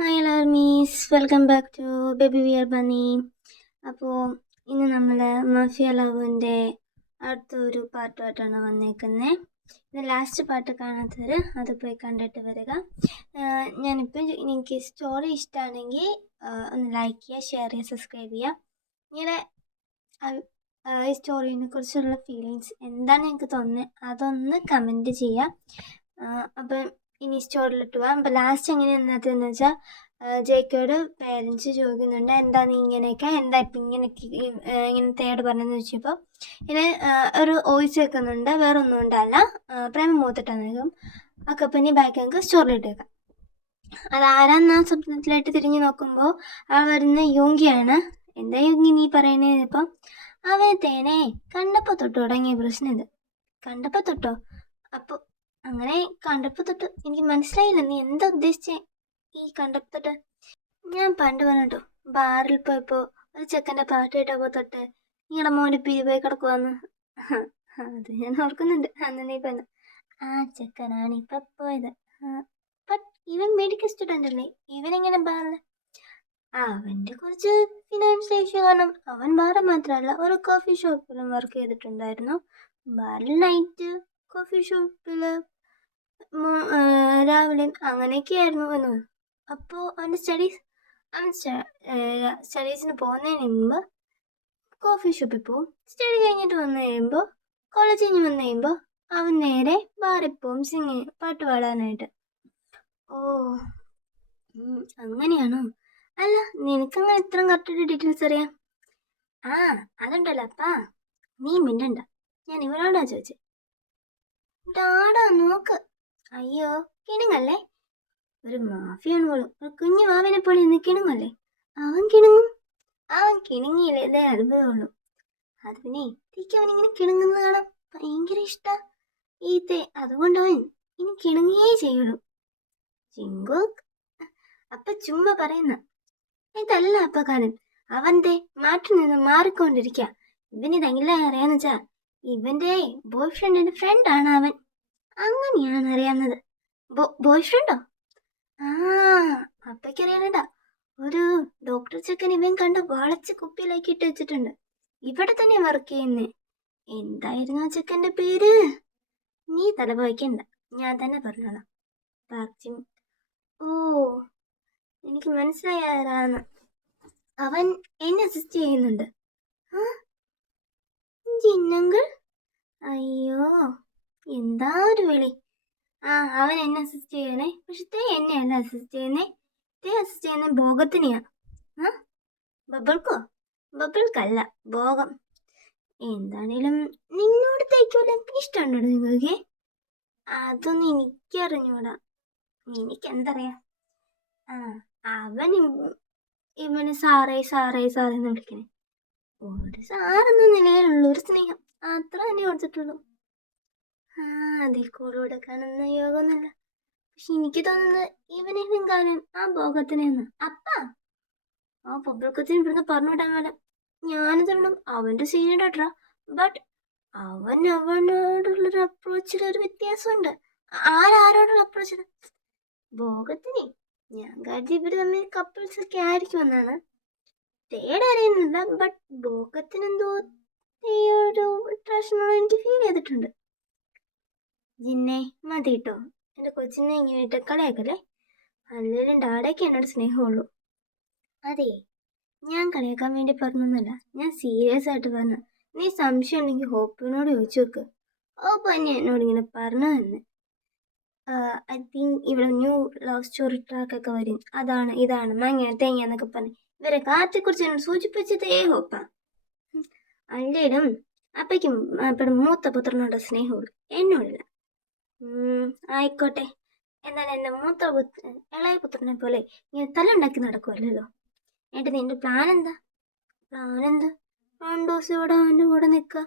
Hi അലാർമീസ്, welcome back to baby wear bunny. അപ്പോൾ ഇന്ന് നമ്മൾ മാഫിയ ലവിൻ്റെ അടുത്തൊരു പാട്ടുമായിട്ടാണ് വന്നേക്കുന്നത്. ഇത് ലാസ്റ്റ് പാട്ട് കാണാത്തവർ അത് പോയി കണ്ടിട്ട് വരിക. ഞാനിപ്പോൾ എനിക്ക് സ്റ്റോറി ഇഷ്ടമാണെങ്കിൽ ഒന്ന് ലൈക്ക് ചെയ്യുക, ഷെയർ ചെയ്യുക, സബ്സ്ക്രൈബ് ചെയ്യുക. ഇങ്ങനെ ഈ സ്റ്റോറിനെ കുറിച്ചുള്ള ഫീലിങ്സ് എന്താണ് എനിക്ക് തോന്നുന്നത് അതൊന്ന് കമൻറ്റ് ചെയ്യുക. അപ്പം ഇനി സ്റ്റോറിലിട്ട് പോവാം. അപ്പം ലാസ്റ്റ് എങ്ങനെയാണെന്ന് വെച്ചാൽ ജേക്കോട് പേരൻസ് ചോദിക്കുന്നുണ്ട്, എന്താ നീ ഇങ്ങനെയൊക്കെ, എന്താ ഇപ്പം ഇങ്ങനത്തെയോട് പറഞ്ഞതെന്ന് ചോദിച്ചപ്പോൾ ഇങ്ങനെ ഒരു വോയിസ് വെക്കുന്നുണ്ട്. വേറെ ഒന്നും ഉണ്ടല്ല, പ്രേമം മൂത്തിട്ടാണെങ്കിലും ഒക്കെ. അപ്പം ഇനി ബാക്കി നമുക്ക് സ്റ്റോറിലിട്ടേക്കാം. അത് ആരാന്ന് ആ സ്വപ്നത്തിലായിട്ട് തിരിഞ്ഞു നോക്കുമ്പോൾ ആ വരുന്ന യോങ്കിയാണ്. എന്താ യോങ്കി നീ പറയണേ? ഇപ്പം അവൻ തേനെ കണ്ടപ്പോൾ തൊട്ട് തുടങ്ങിയ പ്രശ്നം ഇത്. കണ്ടപ്പോൾ തൊട്ടോ? അപ്പോൾ അങ്ങനെ കണ്ടപ്പോൾ തൊട്ട് എനിക്ക് മനസ്സിലായില്ല നീ എന്താ ഉദ്ദേശിച്ചേ ഈ കണ്ടപ്പോൾ തൊട്ട്. ഞാൻ പണ്ട് പറഞ്ഞിട്ടോ, ബാറിൽ പോയപ്പോൾ ഒരു ചെക്കൻ്റെ പാട്ട് കേട്ടപ്പോൾ തൊട്ട് നിങ്ങളുടെ മോൻ്റെ പിരിവായി കിടക്കുവാന്ന്. അത് ഞാൻ ഓർക്കുന്നുണ്ട്. അന്ന് നീ പറഞ്ഞു ആ ചെക്കനാണ് ഇപ്പം പോയത്. ബട്ട് ഇവൻ മെഡിക്കൽ സ്റ്റുഡൻ്റ് അല്ലേ, ഇവനെങ്ങനെ ബാറിൽ? അവൻ്റെ കുറച്ച് ഫിനാൻഷ്യൽ ഇഷ്യൂ കാരണം അവൻ ബാറ് മാത്രമല്ല ഒരു കോഫി ഷോപ്പിലും വർക്ക് ചെയ്തിട്ടുണ്ടായിരുന്നു. ബാറിൽ നൈറ്റ്, കോഫി ഷോപ്പിൽ രാവിലെ അങ്ങനെയൊക്കെയായിരുന്നു എന്ന്. അപ്പോൾ അവൻ സ്റ്റഡീസിന് പോകുന്നതിന് മുമ്പ് കോഫി ഷോപ്പിൽ പോവും. സ്റ്റഡി കഴിഞ്ഞിട്ട് വന്നു കഴിയുമ്പോൾ, കോളേജ് കഴിഞ്ഞ് വന്നു കഴിയുമ്പോൾ അവൻ നേരെ ബാറിൽ പോവും പാട്ട് പാടാനായിട്ട്. ഓ അങ്ങനെയാണോ? അല്ല നിനക്കങ്ങനെ ഇത്രയും കറക്റ്റ് ഡീറ്റെയിൽസ് അറിയാം? അതുണ്ടല്ലോ അപ്പാ, നീ മിണ്ടണ്ട, ഞാൻ ഇവനോടാ ചോദിച്ചേ. ഡാടാ നോക്ക്. അയ്യോ കിണുങ്ങല്ലേ, ഒരു മാഫിയാണ് പോലും, ഒരു കുഞ്ഞു മാവിനെ പോലെ ഇന്ന് കിണുങ്ങല്ലേ. അവൻ കിണുങ്ങും? അവൻ കിണുങ്ങിയില്ലേ ഇതേ അത്ഭുതമുള്ളൂ. അത് പിന്നെ തീക്ക് അവനിങ്ങനെ കിണുങ്ങുന്നത് കാണാൻ ഭയങ്കര ഇഷ്ടാ ഈത്തെ, അതുകൊണ്ട് അവൻ ഇനി കിണുങ്ങേ ചെയ്യുള്ളൂ. ചിങ്കു അപ്പ ചുമ്മാ പറയുന്ന ഇതല്ല അപ്പക്കാരൻ. അവന്റെ മാറ്റിൽ നിന്ന് മാറിക്കൊണ്ടിരിക്കുക. ഇവനിതെങ്ങനെ അറിയാന്ന് വെച്ചാ ഇവന്റെ ബോയ് ഫ്രണ്ടിന്റെ ഫ്രണ്ടാണ് അവൻ. അങ്ങനെയാണ് അറിയാവുന്നത്. ബോയ് ഫ്രണ്ടോ? അപ്പയ്ക്കറിയാനണ്ട, ഒരു ഡോക്ടർ ചെക്കൻ ഇവൻ കണ്ട് വളച്ച് കുപ്പിയിലേക്ക് ഇട്ട് വെച്ചിട്ടുണ്ട്. ഇവിടെ തന്നെ വർക്ക് ചെയ്യുന്നേ. എന്തായിരുന്നു ആ ചെക്കൻ്റെ പേര്? നീ തല പോയിക്കണ്ട, ഞാൻ തന്നെ പറഞ്ഞോളാം. പാക്ചിങ്. ഓ എനിക്ക് മനസ്സിലായ ആരാന്ന്. അവൻ എന്നെ അസിസ്റ്റ് ചെയ്യുന്നുണ്ട്. ജിന്നങ്കൾ? അയ്യോ എന്താ ഒരു വിളി. അവൻ എന്നെ അസിസ്റ്റ് ചെയ്യണേ. പക്ഷെ തേ എന്നെയല്ല അസിസ്റ്റ് ചെയ്യുന്നേ, തേ അസിസ്റ്റ് ചെയ്യുന്ന ഭോഗത്തിനെയാ. ബബിൾക്കോ? ബബിൾക്കല്ല, ഭോഗം. എന്താണേലും നിന്നോട് തേക്കുമല്ലോ ഇഷ്ടമുണ്ടോ നിങ്ങൾക്ക്? അതൊന്നും എനിക്കറിഞ്ഞൂടാ, എനിക്കെന്തറിയാം. അവൻ ഇവന് സാറേ സാറേ സാറേന്ന് വിളിക്കണേ. ഒരു സാറെന്ന നിലയിലുള്ള ഒരു സ്നേഹം അത്ര തന്നെ കൊടുത്തിട്ടുള്ളൂ. അതിൽ കൂടുതലൂടെ കാണുന്ന യോഗമൊന്നുമില്ല. പക്ഷെ എനിക്ക് തോന്നുന്നത് ഇവനേലും കാര്യം ആ ഭോഗത്തിനെന്ന്. അപ്പാ ആ പൊബിൾക്കത്തിന് ഇവിടുന്ന് പറഞ്ഞുവിടാൻ പോലെ ഞാനിതുണ്ടും അവന്റെ സീനിയർ ഡോക്ടറാ. ബട്ട് അവനോടുള്ളൊരു അപ്രോച്ചിൽ ഒരു വ്യത്യാസമുണ്ട്. ആരോടുള്ള അപ്രോച്ചിൽ? ഭോഗത്തിനെ ഞാൻ കരുതി ഇവര് തമ്മിൽ കപ്പിൾസ് ഒക്കെ ആയിരിക്കുമെന്നാണ്. തേട് അറിയുന്നില്ല, ബട്ട് ഭോഗത്തിനെന്തോ ഒരു അട്രാക്ഷനോട് എനിക്ക് ഫീൽ ചെയ്തിട്ടുണ്ട്. ജിന്നെ മതി കേട്ടോ, എൻ്റെ കൊച്ചിനെ ഇങ്ങനെയിട്ട് കളിയാക്കല്ലേ. അല്ലെങ്കിലും ഡാഡയ്ക്ക് എന്നോട് സ്നേഹമുള്ളൂ. അതെ, ഞാൻ കളിയാക്കാൻ വേണ്ടി പറഞ്ഞൊന്നുമല്ല, ഞാൻ സീരിയസ് ആയിട്ട് പറഞ്ഞു. നീ സംശയം ഉണ്ടെങ്കിൽ ഹോപ്പിനോട് ചോദിച്ചു നോക്ക്. ഹോപ്പ് തന്നെ എന്നോട് ഇങ്ങനെ പറഞ്ഞു തന്നെ. ഐ തിങ്ക് ഇവിടെ ന്യൂ ലവ് സ്റ്റോറി ട്രാക്കൊക്കെ വരും, അതാണ് ഇതാണ് മങ്ങ തേങ്ങ എന്നൊക്കെ പറഞ്ഞ് ഇവരെ കാറ്റെക്കുറിച്ച് എന്നോട് സൂചിപ്പിച്ചതേ ഹോപ്പാ. അല്ലേലും അപ്പയ്ക്കും അപ്പയുടെ മൂത്ത പുത്രനോട് സ്നേഹമുള്ളൂ, എന്നോടില്ല. ആയിക്കോട്ടെ, എന്നാലും എൻ്റെ ഇളയ പുത്രനെ പോലെ ഇങ്ങനെ തല്ലുണ്ടാക്കി നടക്കുമല്ലോ. ഏട്ടാ നിന്റെ പ്ലാൻ എന്താ? 2 ദിവസം ഇവിടെ അവൻ്റെ കൂടെ നിൽക്കുക.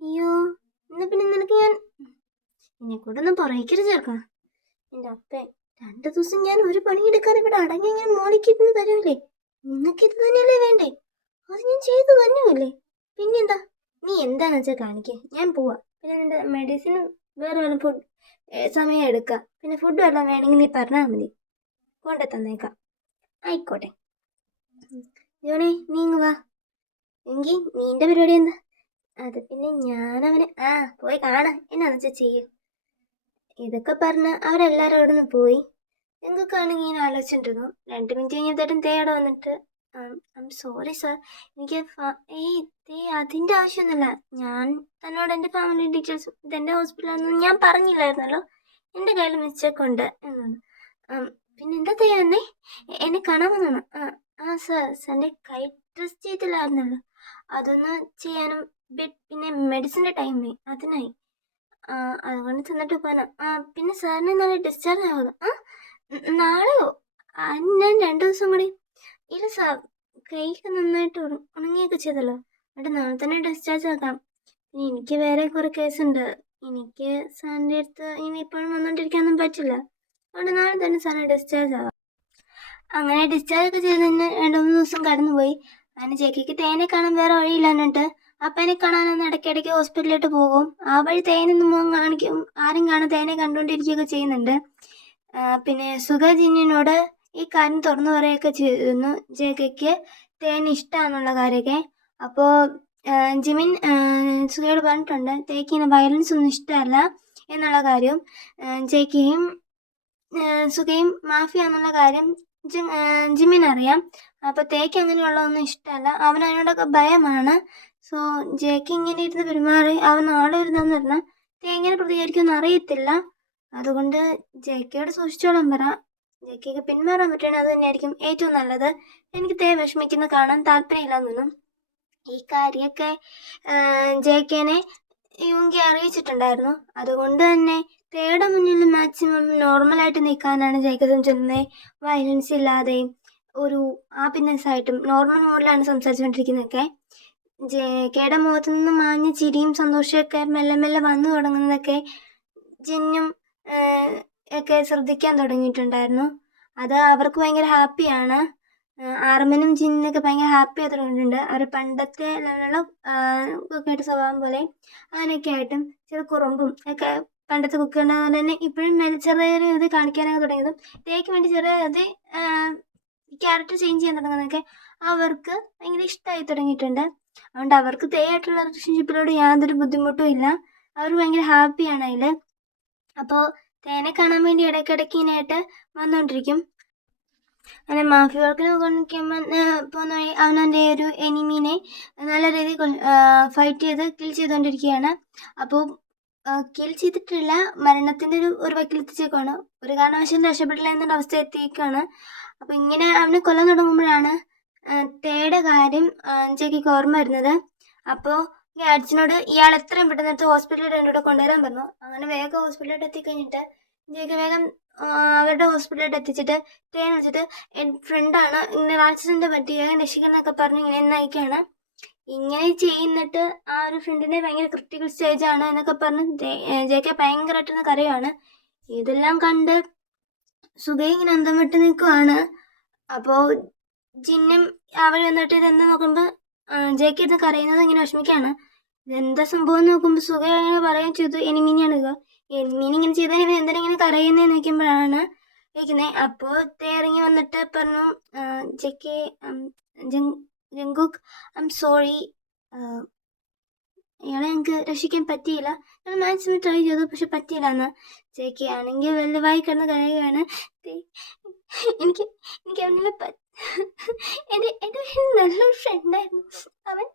അയ്യോ എന്നാ പിന്നെ നിനക്ക് ഞാൻ എന്നെ കൂടെ ഒന്നും പറയിക്കരുത് ചേർക്കാം. എൻ്റെ അപ്പേ, 2 ദിവസം ഞാൻ ഒരു പണിയെടുക്കാതെ ഇവിടെ അടങ്ങി ഞാൻ മോളിക്കിരുന്ന് തരുമല്ലേ? നിങ്ങൾക്കിത് തന്നെയല്ലേ വേണ്ടേ? അത് ഞാൻ ചെയ്തു തന്നെയല്ലേ. പിന്നെന്താ? നീ എന്താന്ന് വെച്ചാൽ കാണിക്കേ, ഞാൻ പോവാ. പിന്നെ നിന്റെ മെഡിസിനും വേറെ വല്ല ഫുഡ് സമയം എടുക്കുക. പിന്നെ ഫുഡ് വല്ലതും വേണമെങ്കിൽ നീ പറഞ്ഞാൽ മതി. കൊണ്ടു തന്നേക്കാം. ആയിക്കോട്ടെ. ജോണേ നീ ഇങ്ങ് വാ. എങ്കിൽ നീൻ്റെ പരിപാടി എന്താ? അത് പിന്നെ ഞാനവനെ പോയി കാണാം, എന്നാന്ന് വെച്ചാൽ ചെയ്യും. ഇതൊക്കെ പറഞ്ഞ് അവരെല്ലാവരും അവിടെ നിന്ന് പോയി. ഞങ്ങൾക്കാണെങ്കിൽ ഇങ്ങനെ ആലോചിച്ചിട്ടിരുന്നു. 2 മിനിറ്റ് കഴിഞ്ഞപ്പോഴത്തേക്കും തേടെ വന്നിട്ട് ഐ എം സോറി സാർ, എനിക്ക് അതിൻ്റെ ആവശ്യമൊന്നുമില്ല. ഞാൻ തന്നോട് എൻ്റെ ഫാമിലി ഡീറ്റെയിൽസ് ഇതെൻ്റെ ഹോസ്പിറ്റലാണെന്ന് ഞാൻ പറഞ്ഞില്ലായിരുന്നല്ലോ, എൻ്റെ കയ്യിൽ മിസ്റ്റേക്ക് ഉണ്ട് എന്നാണ്. പിന്നെ എന്താ തേന്നേ, എന്നെ കാണാൻ വന്നാണ്? സാർ, സാറിൻ്റെ കൈ ടെസ്റ്റ് ചെയ്തില്ലായിരുന്നല്ലോ, അതൊന്ന് ചെയ്യാനും പിന്നെ മെഡിസിൻ്റെ ടൈമേ അതിനായി, അതുകൊണ്ട് തന്നിട്ട് പോകാനാ. പിന്നെ സാറിന് നാളെ ഡിസ്ചാർജ് ആവുന്നു. നാളെയോ? ഞാൻ 2 ദിവസം കൂടി. ഇല്ല സാർ, കൈക്ക് നന്നായിട്ട് ഉണങ്ങിയൊക്കെ ചെയ്തല്ലോ, എന്നിട്ട് നാളെ തന്നെ ഡിസ്ചാർജ് ആക്കാം. എനിക്ക് വേറെ കുറേ കേസുണ്ട്, എനിക്ക് സാറിൻ്റെ അടുത്ത് ഇനി ഇപ്പോഴും വന്നുകൊണ്ടിരിക്കാനൊന്നും പറ്റില്ല, അതുകൊണ്ട് നാളെ തന്നെ സാറിന് ഡിസ്ചാർജ് ആവാം. അങ്ങനെ ഡിസ്ചാർജ് ഒക്കെ ചെയ്തതിന് 2-3 ദിവസം കടന്നുപോയി. അങ്ങനെ ജെക്കിക്ക് തേനെ കാണാൻ വേറെ വഴിയില്ലാന്നിട്ട് അപ്പനെ കാണാനൊന്ന് ഇടയ്ക്കിടയ്ക്ക് ഹോസ്പിറ്റലിലോട്ട് പോകും. ആ വഴി തേനൊന്നും മുഖം കാണിക്കും, ആരും കാണാൻ തേനെ കണ്ടുകൊണ്ടിരിക്കുകയൊക്കെ ചെയ്യുന്നുണ്ട്. പിന്നെ സുഗജിന്നിനോട് ഈ കാര്യം തുറന്നു പറയുകയൊക്കെ ചെയ്തിരുന്നു, ജെക്കിക്ക് തേൻ ഇഷ്ടമാണെന്നുള്ള കാര്യമൊക്കെ. അപ്പോൾ ജിമിൻ സുഗയോട് പറഞ്ഞിട്ടുണ്ട് തേക്ക് ഇങ്ങനെ വയലൻസ് ഒന്നും ഇഷ്ടമല്ല എന്നുള്ള കാര്യം. ജെക്കിയും സുഗയും മാഫിയ എന്നുള്ള കാര്യം ജിമ്മിനറിയാം. അപ്പോൾ തേക്ക് അങ്ങനെയുള്ളതൊന്നും ഇഷ്ടമല്ല, അവൻ അതിനോടൊക്കെ ഭയമാണ്. സോ ജേക്ക് ഇങ്ങനെ ഇരുന്ന് പെരുമാറി അവൻ നാളെ വരുന്നതെന്ന് പറഞ്ഞാൽ തേ എങ്ങനെ പ്രതികരിക്കുമെന്ന് അറിയത്തില്ല. അതുകൊണ്ട് ജേക്കയോട് സൂക്ഷിച്ചോളാൻ പറ. ജേക്കയ്ക്ക് പിന്മാറാൻ പറ്റുകയാണെങ്കിൽ അത് തന്നെയായിരിക്കും ഏറ്റവും നല്ലത്. എനിക്ക് തേ വിഷമിക്കുന്ന കാണാൻ താല്പര്യമില്ലെന്നൊന്നും. ഈ കാര്യമൊക്കെ ജേക്കേനെ യുങ്കി അറിയിച്ചിട്ടുണ്ടായിരുന്നു. അതുകൊണ്ട് തന്നെ തേയുടെ മുന്നിൽ മാക്സിമം നോർമലായിട്ട് നിൽക്കാനാണ് ജേക്ക് ശ്രമിച്ചിരുന്നത്. വയലൻസ് ഇല്ലാതെയും ഒരു ഹാപ്പിനെസ് ആയിട്ടും നോർമൽ മോഡിലാണ് സംസാരിച്ചുകൊണ്ടിരിക്കുന്നതൊക്കെ. ജേക്കയുടെ മുഖത്തു നിന്ന് മാഞ്ഞ ചിരിയും സന്തോഷമൊക്കെ മെല്ലെ മെല്ലെ വന്നു തുടങ്ങുന്നതൊക്കെ ജിന്നും ഒക്കെ ശ്രദ്ധിക്കാൻ തുടങ്ങിയിട്ടുണ്ടായിരുന്നു. അത് അവർക്ക് ഭയങ്കര ഹാപ്പിയാണ്. ആർമനും ജിന്നൊക്കെ ഭയങ്കര ഹാപ്പി ആയിട്ടുണ്ടുണ്ട്. അവർ പണ്ടത്തെ ലെവലുള്ള കുക്കിയുടെ സ്വഭാവം പോലെ അങ്ങനെയൊക്കെ ആയിട്ടും ചെറു കുറുമ്പും ഒക്കെ പണ്ടത്തെ കുക്കിയുടെ പോലെ തന്നെ ഇപ്പോഴും ചെറിയൊരു ഇത് കാണിക്കാനൊക്കെ തുടങ്ങിയതും തേക്ക് വേണ്ടി ചെറിയ ഇത് ക്യാരക്ടർ ചേഞ്ച് ചെയ്യാൻ തുടങ്ങുന്നതൊക്കെ അവർക്ക് ഭയങ്കര ഇഷ്ടമായി തുടങ്ങിയിട്ടുണ്ട്. അതുകൊണ്ട് അവർക്ക് തേയായിട്ടുള്ള റിലേഷൻഷിപ്പിലോട് യാതൊരു ബുദ്ധിമുട്ടും ഇല്ല, അവർ ഭയങ്കര ഹാപ്പിയാണ് അതിൽ. അപ്പോൾ തേനെ കാണാൻ വേണ്ടി ഇടയ്ക്കിടയ്ക്ക് ഇങ്ങനെയായിട്ട് വന്നുകൊണ്ടിരിക്കും. അങ്ങനെ മാഫി വർക്കിന് കൊണ്ടിരിക്കുമ്പോൾ പോകുന്ന വഴി അവനവൻ്റെ ഒരു എനിമീനെ നല്ല രീതിയിൽ ഫൈറ്റ് ചെയ്ത് കിൽ ചെയ്തുകൊണ്ടിരിക്കുകയാണ്. അപ്പോൾ കിൽ ചെയ്തിട്ടില്ല, മരണത്തിൻ്റെ ഒരു വക്കിലെത്തിച്ചേക്കാണ്, ഒരു കാരണവശാലും രക്ഷപ്പെടില്ല എന്നൊരു അവസ്ഥ എത്തിയേക്കാണ്. അപ്പോൾ ഇങ്ങനെ അവനെ കൊല്ലാൻ തുടങ്ങുമ്പോഴാണ് തേയുടെ കാര്യം ജെക്കിക്ക് ഓർമ്മ വരുന്നത്. അപ്പോൾ ഈ അച്ഛനോട് ഇയാൾ എത്രയും പെട്ടെന്ന് എടുത്ത് ഹോസ്പിറ്റലിൽ എൻ്റെ കൂടെ കൊണ്ടുവരാൻ പറഞ്ഞു. അങ്ങനെ വേഗം ഹോസ്പിറ്റലിലോട്ട് എത്തിക്കഴിഞ്ഞിട്ട് ജെക്കി വേഗം അവരുടെ ഹോസ്പിറ്റലിലോട്ട് എത്തിച്ചിട്ട് തേൻ വിളിച്ചിട്ട് എൻ്റെ ഫ്രണ്ടാണ്, ഇങ്ങനെ ആക്സിഡൻറ്റ് പറ്റി വേഗം രക്ഷിക്കുന്നൊക്കെ പറഞ്ഞ് ഇങ്ങനെ നയിക്കുകയാണ്. ഇങ്ങനെ ചെയ്യുന്നിട്ട് ആ ഒരു ഫ്രണ്ടിനെ ഭയങ്കര ക്രിട്ടിക്കൽ സ്റ്റേജാണ് എന്നൊക്കെ പറഞ്ഞ് ജെക്കെ ഭയങ്കരമായിട്ടൊന്ന് കരയുവാണ്. ഇതെല്ലാം കണ്ട് സുഗൈ ഇങ്ങനെ അന്തം വിട്ട് നിൽക്കുവാണ്. അപ്പോൾ ജിന്നും അവൾ വന്നിട്ട് ഇതെന്താ നോക്കുമ്പോൾ ജെക്ക് ഇത് കരയുന്നത് ഇങ്ങനെ വിഷമിക്കുകയാണ്. ഇതെന്താ സംഭവം എന്ന് നോക്കുമ്പോൾ സുഗൈ അങ്ങനെ പറയുകയും ചെയ്തു എനിമീനെയാണ് ഇത്, എനിമീൻ ഇങ്ങനെ ചെയ്താൽ ഇവൻ എന്തിനാ ഇങ്ങനെ കരയുന്നതെന്ന് നോക്കുമ്പോഴാണ് കേൾക്കുന്നത്. അപ്പോൾ തേ ഇറങ്ങി വന്നിട്ട് പറഞ്ഞു ജെക്കെ ജങ്കുക്ക് ഐ എം സോറി, ഇയാളെ ഞങ്ങൾക്ക് രക്ഷിക്കാൻ പറ്റിയില്ല, ഞങ്ങൾ മാക്സിമം ട്രൈ ചെയ്തു പക്ഷെ പറ്റിയില്ല എന്ന്. ജെക്കി ആണെങ്കിൽ വലുതായി കിടന്ന് കരയുകയാണ്. എനിക്ക് അവനെ എൻ്റെ നല്ലൊരു ഫ്രണ്ടായിരുന്നു അവൻ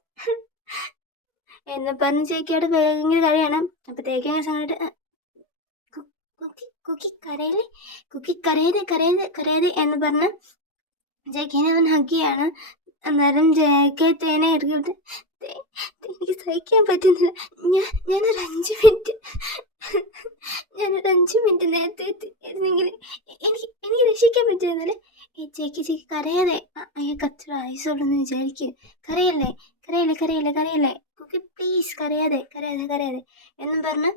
എന്ന് പറഞ്ഞ് ജെക്കിയോട് ഭയങ്കര കരയാണ്. അപ്പോൾ തേക്ക് അങ്ങനെ സമയത്ത് കുക്കി കരയില്ലേ, കുക്കി കരയാതെ എന്ന് പറഞ്ഞ് ജെക്കിനെ അവൻ ഹഗ് ചെയ്യാണ്. അന്നേരം ജെക്കെ തേനെ ഇറങ്ങിയിട്ട് എനിക്ക് സഹിക്കാൻ പറ്റുന്നില്ല, ഞാനൊരു 5 മിനിറ്റ് നേരത്തെ എത്തിയിരുന്നെങ്കിൽ എനിക്ക് രക്ഷിക്കാൻ പറ്റുന്നില്ലേ. ചേച്ചി കരയാതെ, അയാൾക്ക് അത്ര ആയുസുള്ളെന്ന് വിചാരിക്കും, കരയല്ലേ കുക്കി പ്ലീസ് കരയാതെ എന്നും പറഞ്ഞ്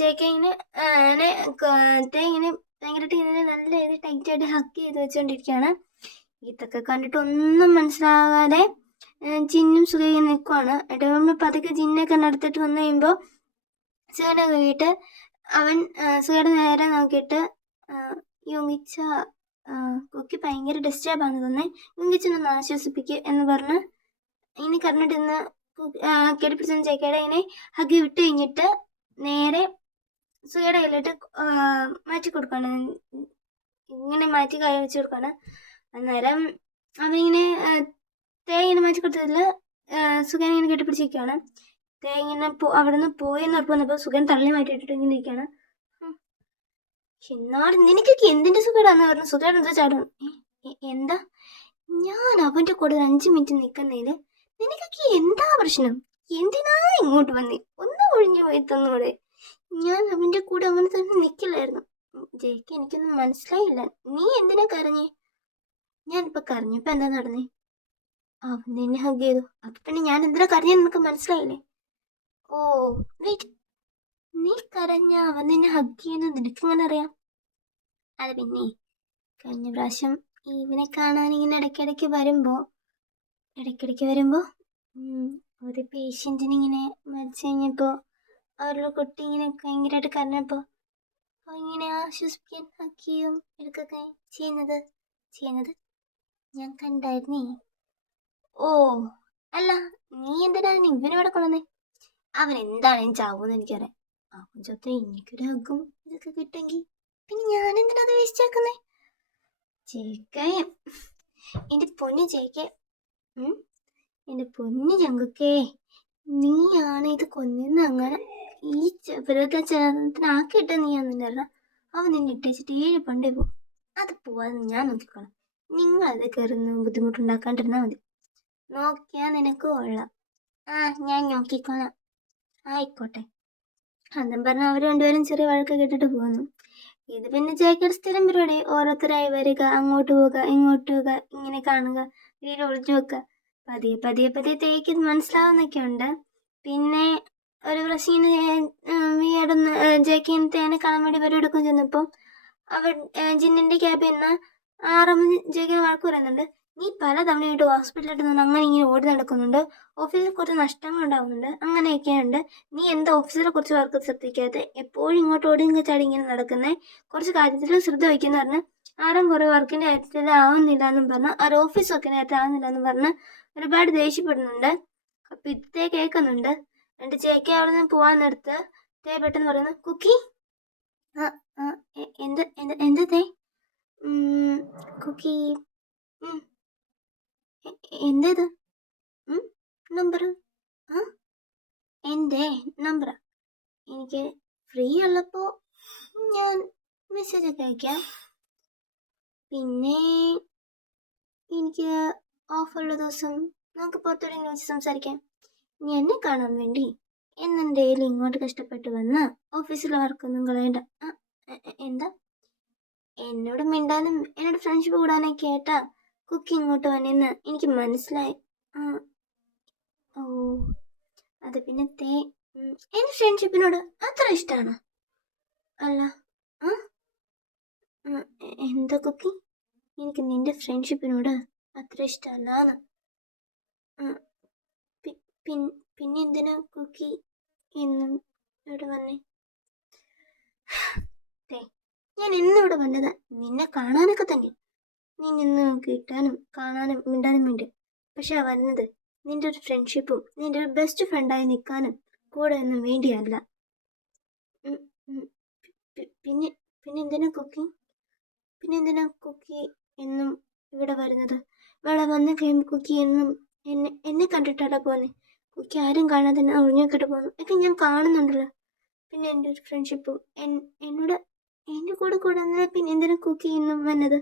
ജെക്കെ ഇങ്ങനെ ഇങ്ങനെ ഭയങ്കരമായിട്ട് ഇങ്ങനെ നല്ല രീതിയിൽ ടൈറ്റായിട്ട് ഹക്ക് ചെയ്ത് വെച്ചുകൊണ്ടിരിക്കുകയാണ്. ഇതൊക്കെ കണ്ടിട്ട് ഒന്നും മനസ്സിലാകാതെ ജിന്നും സുഖയും നിൽക്കുവാണ്. ഇടവരുമ്പോൾ പതുക്കെ ജിന്നൊക്കെ നടത്തിട്ട് വന്നു കഴിയുമ്പോൾ സുഖയുടെ നോക്കിയിട്ട് അവൻ സുഖയുടെ നേരെ നോക്കിയിട്ട് യോങ്ങിച്ച കുക്കി ഭയങ്കര ഡിസ്റ്റർബാന്ന് തന്നെ ഇങ്ങിച്ചൊന്ന് ആശ്വസിപ്പിക്കുക എന്ന് പറഞ്ഞ് ഇനി കറണ്ടിന്ന് കെട്ടിപ്പിടിച്ചെന്ന് ചേക്കയുടെ ഇങ്ങനെ ഹഗ് വിട്ട് കഴിഞ്ഞിട്ട് നേരെ സുഖയുടെ കയ്യിലിട്ട് മാറ്റി കൊടുക്കാണ്. ഇങ്ങനെ മാറ്റി കൈ വെച്ച് കൊടുക്കാണ്. അന്നേരം അവനിങ്ങനെ ഇങ്ങനെ മാറ്റി കൊടുത്തതിൽ സുഖൻ ഇങ്ങനെ കെട്ടിപ്പിടിച്ചിരിക്കുകയാണ്. ഇങ്ങനെ അവിടെ നിന്ന് പോയെന്ന് ഉറപ്പ് വന്നപ്പോൾ സുഖൻ തള്ളി മാറ്റിയിട്ടിട്ട് ഇങ്ങനെ ഇരിക്കുകയാണ്. എന്നാലും നിനക്കൊക്കെ എന്തിന്റെ സുഖടാന്ന് പറഞ്ഞു. സുഖം എന്താ ചാടും. എന്താ ഞാൻ അവന്റെ കൂടെ 5 മിനിറ്റ് നിൽക്കുന്നതില് നിനക്കൊക്കെ എന്താ പ്രശ്നം? എന്തിനാ ഇങ്ങോട്ട് വന്നേ? ഒന്ന് ഒഴിഞ്ഞു പോയി തന്നൂടെ? ഞാൻ അവന്റെ കൂടെ അങ്ങനെ തന്നെ നിൽക്കില്ലായിരുന്നു. ജയ്ക്ക് എനിക്കൊന്നും മനസ്സിലായില്ല. നീ എന്തിനാ കരഞ്ഞേ? ഞാനിപ്പോ കരഞ്ഞപ്പോ എന്താ നടന്നേ? അവൻ നിന്നെ ഹഗ് ചെയ്തു. അപ്പൊ പിന്നെ ഞാൻ എന്തിനാ കരഞ്ഞെന്ന് നിനക്ക് മനസ്സിലായില്ലേ? ഓ വെയിറ്റ്, നീ കരഞ്ഞ അവൻ നിന്നെ ഹഗ് ചെയ്യുന്നത് നിനക്ക് എങ്ങനെ അറിയാം? അത് പിന്നെ കഴിഞ്ഞ പ്രാവശ്യം ഇവനെ കാണാൻ ഇങ്ങനെ ഇടയ്ക്കിടയ്ക്ക് വരുമ്പോ ഒരു പേഷ്യൻറ്റിന് ഇങ്ങനെ മരിച്ചു കഴിഞ്ഞപ്പോ അവരുടെ കുട്ടി ഇങ്ങനെ ഭയങ്കരമായിട്ട് കരഞ്ഞപ്പോ ഇങ്ങനെ ആശ്വസിപ്പിക്കാൻ ഹക്കിയും എടുക്കൊക്കെ ചെയ്യുന്നത് ഞാൻ കണ്ടായിരുന്നേ. ഓ അല്ല, നീ എന്തിനാണ് ഇവനിവിടെ കൊണ്ടുവന്നേ? അവൻ എന്താണെങ്കിലും ചാവൂന്ന് എനിക്കറിയാം. അവൻ ചത്ത എനിക്കൊരു ഹഗ്ഗും ഇതൊക്കെ കിട്ടുമെങ്കിൽ പിന്നെ ഞാൻ എന്തിനാ വേസ്റ്റാക്കുന്നേ? ചേക്കേ, എന്റെ പൊന്നു ചേക്കേ, എന്റെ പൊന്നു ചങ്കുക്കേ, നീയാണ് ഇത് കൊന്നിന്ന് അങ്ങനെ ഈ ചേർത്തിനാക്കിയിട്ട് നീ അന്നില്ല. അവൻ നിന്നെ ഇട്ടേച്ചിട്ട് 7 പണ്ടേ പോകും. അത് പോവാതെ ഞാൻ നോക്കിക്കോളാം. നിങ്ങളത് കയറുന്ന ബുദ്ധിമുട്ടുണ്ടാക്കാണ്ടിരുന്നാൽ മതി. നോക്കിയാ നിനക്ക് കൊള്ളാം. ഞാൻ നോക്കിക്കോളാം. ആയിക്കോട്ടെ. അതും പറഞ്ഞ് അവർ രണ്ടുപേരും ചെറിയ വഴക്ക് കേട്ടിട്ട് പോകുന്നു. ഇത് പിന്നെ ജേക്കയുടെ സ്ഥിരം പരിപാടി. ഓരോരുത്തരായി വരിക, അങ്ങോട്ട് പോവുക, ഇങ്ങോട്ട് പോവുക, ഇങ്ങനെ കാണുക, വീട് ഒളിച്ചു വെക്കുക. പതിയെ തേക്ക് മനസ്സിലാവുന്നൊക്കെ ഉണ്ട്. പിന്നെ ഒരു പ്രാവശ്യം വീടൊന്ന് ജേക്കിന് തേനെ കാണാൻ വേണ്ടി പരിപാടിയൊക്കെ ചെന്നപ്പോൾ അവർ ജിന്നിന്റെ ക്യാബിൽ നിന്ന് ആറമ്മ ജേക്കിന് വഴക്ക് പറയുന്നുണ്ട്. നീ പലതവണയായിട്ട് ഹോസ്പിറ്റലിൽ നിന്ന് അങ്ങനെ ഇങ്ങനെ ഓടി നടക്കുന്നുണ്ട്, ഓഫീസിൽ കുറച്ച് നഷ്ടങ്ങൾ ഉണ്ടാവുന്നുണ്ട്, അങ്ങനെയൊക്കെയുണ്ട്. നീ എന്താ ഓഫീസിലെ കുറച്ച് വർക്ക് ശ്രദ്ധിക്കാതെ എപ്പോഴും ഇങ്ങോട്ട് ഓടിങ്ങ ചാടി ഇങ്ങനെ നടക്കുന്നത്? കുറച്ച് കാര്യത്തിൽ ശ്രദ്ധ വയ്ക്കുന്ന പറഞ്ഞ് ആരും കുറേ വർക്കിൻ്റെ കാര്യത്തിൽ ആവുന്നില്ല എന്നും പറഞ്ഞ് ആ ഓഫീസ് വർക്കിൻ്റെ കാര്യത്തിൽ ആവുന്നില്ല എന്നും പറഞ്ഞ് ഒരുപാട് ദേഷ്യപ്പെടുന്നുണ്ട്. അപ്പം ഇതേ കേൾക്കുന്നുണ്ട്. എന്നിട്ട് ചേക്കി അവിടെ നിന്ന് പോകാൻ നേരത്ത് തേ പെട്ടെന്ന് പറയുന്നു, കുക്കി എന്തേ കുക്കി എന്തേത് നമ്പർ? എൻ്റെ നമ്പറാ. എനിക്ക് ഫ്രീ ഉള്ളപ്പോൾ ഞാൻ മെസ്സേജൊക്കെ അയക്കാം. പിന്നെ എനിക്ക് ഓഫുള്ള ദിവസം നമുക്ക് പുറത്തോടെ വെച്ച് സംസാരിക്കാം. നീ എന്നെ കാണാൻ വേണ്ടി എന്നും ഡെയിലി ഇങ്ങോട്ട് കഷ്ടപ്പെട്ട് വന്ന് ഓഫീസിലെ വർക്കൊന്നും കളയണ്ട. എന്താ? എന്നോട് മിണ്ടാനും എന്നോട് ഫ്രണ്ട്ഷിപ്പ് കൂടാനൊക്കെ ആയിട്ടാ കുക്കി ഇങ്ങോട്ട് വന്നെന്ന് എനിക്ക് മനസ്സിലായി. ഓ അത് പിന്നെ എൻ്റെ ഫ്രണ്ട്ഷിപ്പിനോട് അത്ര ഇഷ്ടമാണ്? അല്ല, എന്താ കുക്കി? എനിക്ക് നിന്റെ ഫ്രണ്ട്ഷിപ്പിനോട് അത്ര ഇഷ്ടമല്ലാന്ന്. പിന്നെ എന്തിനാ കുക്കി എന്നും ഇവിടെ വന്നേ? ഞാൻ എന്നിവിടെ വന്നതാ നിന്നെ കാണാനൊക്കെ തന്നെ. നീ നിന്ന് കിട്ടാനും കാണാനും മിണ്ടാനും വേണ്ടി. പക്ഷെ വന്നത് നിന്റെ ഒരു ഫ്രണ്ട്ഷിപ്പും നിന്റെ ഒരു ബെസ്റ്റ് ഫ്രണ്ടായി നിൽക്കാനും കൂടെ ഒന്നും വേണ്ടിയല്ല. പിന്നെ എന്തിനാ കുക്കി എന്നും ഇവിടെ വരുന്നത്? ഇവിടെ വന്ന് കഴിയുമ്പോൾ കുക്കി എന്നും എന്നെ കണ്ടിട്ടാടാ പോന്നെ. കുക്കി ആരും കാണാതെ തന്നെ ഒഴിഞ്ഞോക്കിട്ട് പോകുന്നു ഒക്കെ ഞാൻ കാണുന്നുണ്ടല്ലോ. പിന്നെ എൻ്റെ ഒരു ഫ്രണ്ട്ഷിപ്പും എന്നോട് എൻ്റെ കൂടെ പിന്നെ എന്തിനാ കുക്കി എന്നും വന്നത്?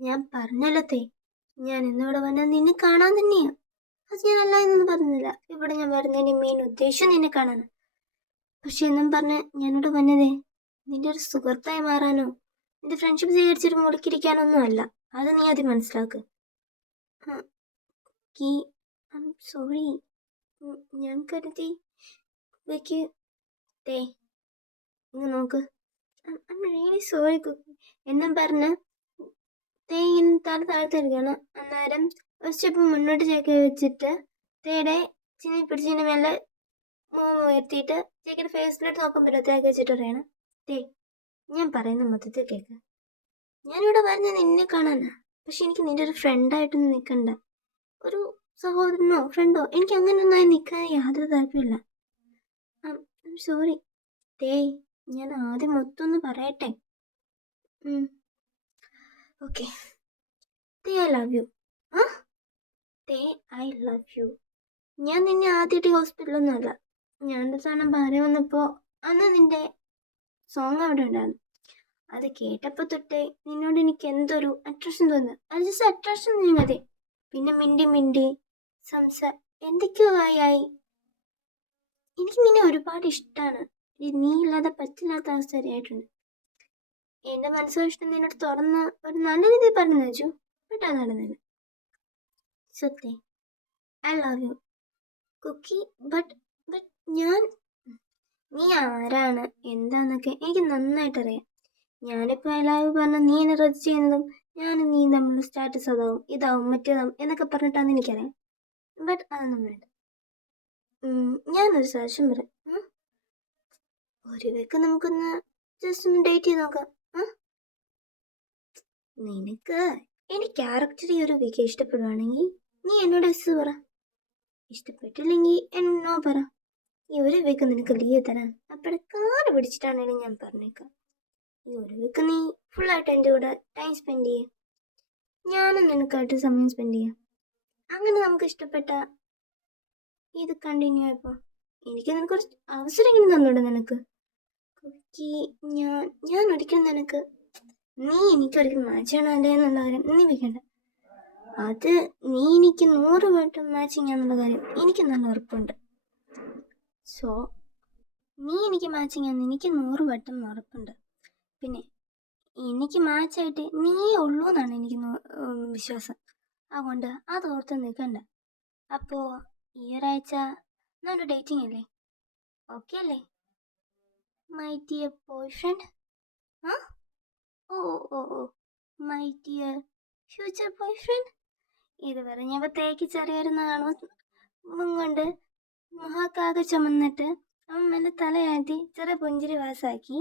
ഞാൻ പറഞ്ഞല്ലോ ഞാൻ ഇന്നിവിടെ വന്നത് നിന്നെ കാണാൻ തന്നെയാ. അത് ഞാൻ അല്ല എന്നൊന്നും പറഞ്ഞില്ല. ഇവിടെ ഞാൻ വരുന്നതിന്റെ മെയിൻ ഉദ്ദേശം നിന്നെ കാണാനാ. പക്ഷെ എന്നും പറഞ്ഞ് ഞാനിവിടെ വന്നതേ നിന്റെ ഒരു സുഹൃത്തായി മാറാനോ നിന്റെ ഫ്രണ്ട്ഷിപ്പ് സ്വീകരിച്ചിട്ട് മുടക്കിയിരിക്കാനൊന്നും അല്ല. അത് നീ ആദ്യം മനസ്സിലാക്ക്. സോറി, ഞാൻ കരുതി കുക്കിക്ക് ഇങ്ങ് നോക്ക്. ഐ റിയലി സോറി കുക്കി എന്നും പറഞ്ഞ് ഇങ്ങനെ തല താഴ്ത്തിരിക്കുകയാണ്. അന്നേരം ഒരു സ്റ്റെപ്പ് മുന്നോട്ട് ചേക്കി വെച്ചിട്ട് തേടെ ചിനി പിടിച്ചിന് മേലെ ഉയർത്തിയിട്ട് ചേക്കിയുടെ ഫേസിലോട്ട് നോക്കാൻ പറ്റുമോ തേക്ക് വെച്ചിട്ട് പറയണം. ഞാൻ പറയുന്ന മൊത്തത്തിൽ കേൾക്ക്. ഞാനിവിടെ വരുന്നത് നിന്നെ കാണാനാ. പക്ഷെ എനിക്ക് നിന്റെ ഒരു ഫ്രണ്ടായിട്ടൊന്നും നിൽക്കണ്ട. ഒരു സഹോദരനോ ഫ്രണ്ടോ എനിക്ക് അങ്ങനെയൊന്നായി നിൽക്കാൻ യാതൊരു താല്പര്യമില്ല. സോറി. തേ, ഞാൻ ആദ്യം മൊത്തമൊന്ന് പറയട്ടെ. ഓക്കെ. തേ, ഐ ലവ് യു. ആ തേ, ഐ ലവ് യു. ഞാൻ നിന്നെ ആദ്യമായിട്ട് ഹോസ്പിറ്റലൊന്നും അല്ല. ഞാൻ ഒരു സാധനം ഭാര്യ വന്നപ്പോൾ അന്ന് നിന്റെ സോങ് അവിടെ ഉണ്ടായിരുന്നു. അത് കേട്ടപ്പോൾ തൊട്ടേ നിന്നോട് എനിക്ക് എന്തൊരു അട്രാക്ഷൻ തോന്നുന്നു. അത് ജസ്റ്റ് അട്രാക്ഷൻ നീ മതി. പിന്നെ മിണ്ടി മിണ്ടി എന്തൊക്കെയോ ആയി. എനിക്ക് നിന്നെ ഒരുപാട് ഇഷ്ടമാണ്. നീ ഇല്ലാതെ പറ്റില്ലാത്ത അവസ്ഥ ശരിയായിട്ടുണ്ട്. എൻ്റെ മനസ്സും ഇഷ്ടം നിന്നോട് തുറന്ന് ഒരു നല്ല രീതിയിൽ പറഞ്ഞു വെച്ചു. ബട്ട് അത് നടന്നില്ല. സത്യം, I love you cookie. But ഞാൻ നീ ആരാണ് എന്താന്നൊക്കെ എനിക്ക് നന്നായിട്ടറിയാം. ഞാനിപ്പോൾ ഐ ലവ് യു പറഞ്ഞാൽ നീ എന്നെ റെസ്റ്റ് ചെയ്യുന്നതും ഞാനും നീ തമ്മിലുള്ള സ്റ്റാറ്റസ് അതാവും ഇതാവും മറ്റേതാവും എന്നൊക്കെ പറഞ്ഞിട്ടാന്ന് എനിക്കറിയാം. ബട്ട് അതൊന്നും വേണ്ട. ഞാനൊരു സജഷൻ പറയാം. ഒരു വീക്ക് നമുക്കൊന്ന് ജസ്റ്റ് ഒന്ന് ഡേറ്റ് ചെയ്ത് നോക്കാം. നിനക്ക് എൻ്റെ ക്യാരക്ടർ ഈ ഒരു വീക്ക് ഇഷ്ടപ്പെടുവാണെങ്കിൽ നീ എന്നോട് എസ് പറ. ഇഷ്ടപ്പെട്ടില്ലെങ്കിൽ എന്നോ പറ. ഈ ഒരു വീക്ക് നിനക്ക് ലീവ് തരാൻ അപ്പോഴെ കാറ് പിടിച്ചിട്ടാണെങ്കിലും ഞാൻ പറഞ്ഞേക്കാം. ഈ ഒരു വീക്ക് നീ ഫുള്ളായിട്ട് എൻ്റെ കൂടെ ടൈം സ്പെൻഡ് ചെയ്യും. ഞാനും നിനക്കായിട്ട് സമയം സ്പെൻഡ് ചെയ്യാം. അങ്ങനെ നമുക്ക് ഇഷ്ടപ്പെട്ട ഇത് കണ്ടിന്യൂ ആയപ്പോൾ എനിക്ക് നിനക്ക് കുറച്ച് അവസരങ്ങളും തന്നൂടെ നിനക്ക്. കുക്കി, ഞാൻ ഒരിക്കലും നിനക്ക് നീ എനിക്കൊരിക്കലും മാച്ചാണോ അല്ലേ എന്നുള്ള കാര്യം നീ വെക്കണ്ട. അത് നീ എനിക്ക് 100 വട്ടം മാച്ചിങ് ആണെന്നുള്ള കാര്യം എനിക്ക് നല്ല ഉറപ്പുണ്ട്. സോ നീ എനിക്ക് മാച്ചിങ് ആണെന്ന് എനിക്ക് 100 വട്ടം ഉറപ്പുണ്ട്. പിന്നെ എനിക്ക് മാച്ചായിട്ട് നീയേ ഉള്ളൂ എന്നാണ് എനിക്ക് വിശ്വാസം. അതുകൊണ്ട് അത് ഓർത്ത് നിൽക്കണ്ട. അപ്പോൾ ഈ ഒരാഴ്ച നമ്മുടെ ഡേറ്റിംഗ് അല്ലേ? ഓക്കെ അല്ലേ my dear boyfriend? Oh my dear future boyfriend. ഇത് പറഞ്ഞപ്പോൾ തേക്ക് ചെറിയൊരു നാണവും കൊണ്ട് മുഖക്കാകെ ചുമന്നിട്ട് അവൻ മെല്ലെ തലയാറ്റി ചെറിയ പുഞ്ചിരി വാസാക്കി